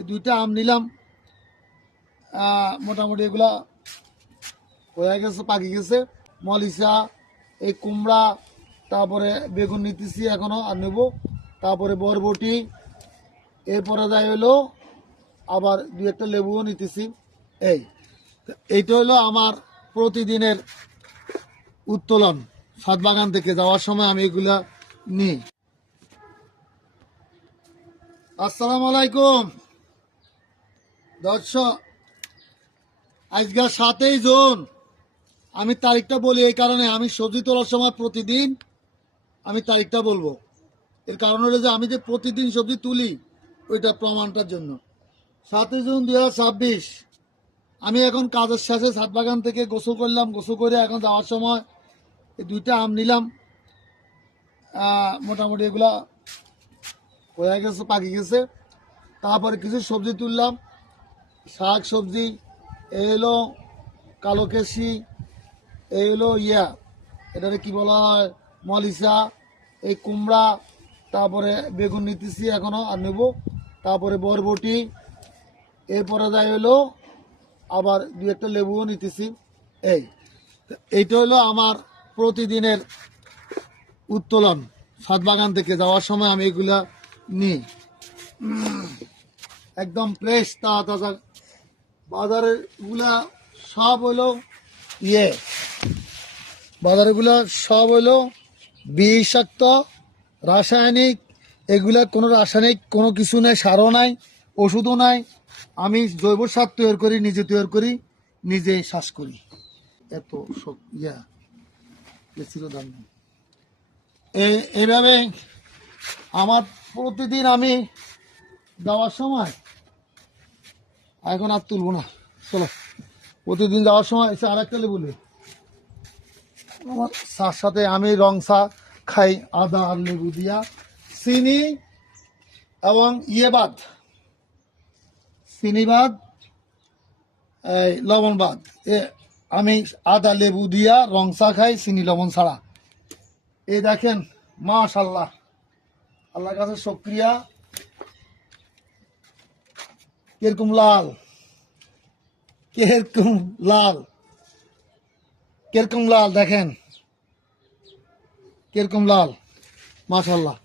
এই 2টা আম নিলাম। মোটামুটি এগুলা হয়ে গেছে, পাকি গেছে। মলিচা, এই কুমড়া, তারপরে বেগুন নিতেছি এখনো আর নেব, তারপরে বরবটি, এরপরে যাই হলো আবার 2-1টা লেবুও নিতেছি। এইটা হলো আমার প্রতিদিনের উত্তোলন। ছাদ বাগান থেকে যাওয়ার সময় আমি এগুলা নিই। আসসালামু আলাইকুম দর্শক, আজকে 7ই জুন। আমি তারিখটা বলি এই কারণে, আমি সবজি তোলার সময় প্রতিদিন আমি তারিখটা বলবো। এর কারণ হলো যে আমি যে প্রতিদিন সবজি তুলি ওইটা প্রমাণটার জন্য। 7ই জুন 2026। আমি এখন কাজের শেষে ছাদ বাগান থেকে গোসল করলাম। গোসল করে এখন যাওয়ার সময় এই 2টা আম নিলাম। মোটামুটি এগুলা হয়ে গেছে, পাকি গেছে। তারপরে কিছু সবজি তুললাম, শাক সবজি। এই হলো কালো কেশি, এই হলো এটাকে কি বলা হয়, মলিচা, এই কুমড়া, তারপরে বেগুন নিতেছি এখনো আর নেব, তারপরে বরবটি, এরপরে যাই হলো আবার 2-1টা লেবুও নিতেছি। এইটা হলো আমার প্রতিদিনের উত্তোলন। ছাদ বাগান থেকে যাওয়ার সময় আমি এগুলা নিই। একদম ফ্রেশ তাজা। বাজারের গুলা সব হইলো বাজারের গুলা সব হইলো বিষাক্ত, রাসায়নিক। এগুলা কোনো রাসায়নিক কোনো কিছু নাই, সারও নাই, ওষুধও নাই। আমি জৈব সার তৈরি করি, নিজে তৈরি করি, নিজে শ্বাস করি। এত ছিল দাম। এইভাবে আমার প্রতিদিন আমি যাওয়ার সময়, এখন আর তুলবো না, চলো। প্রতিদিন যাওয়ার সময় এসে আর একটা লেবু নেই। আমার চার সাথে আমি রং চা খাই, আদা আর লেবু দিয়া, চিনি এবং চিনি বাদ, এই লবণ বাদ। আমি আদা লেবু দিয়া রং চা খাই, চিনি লবণ ছাড়া। এই দেখেন, মাশাআল্লাহ, আল্লাহর কাছে শুকরিয়া। কিরকম লাল, কিরকম লাল, কিরকম লাল দেখেন, কিরকম লাল, মাশাআল্লাহ।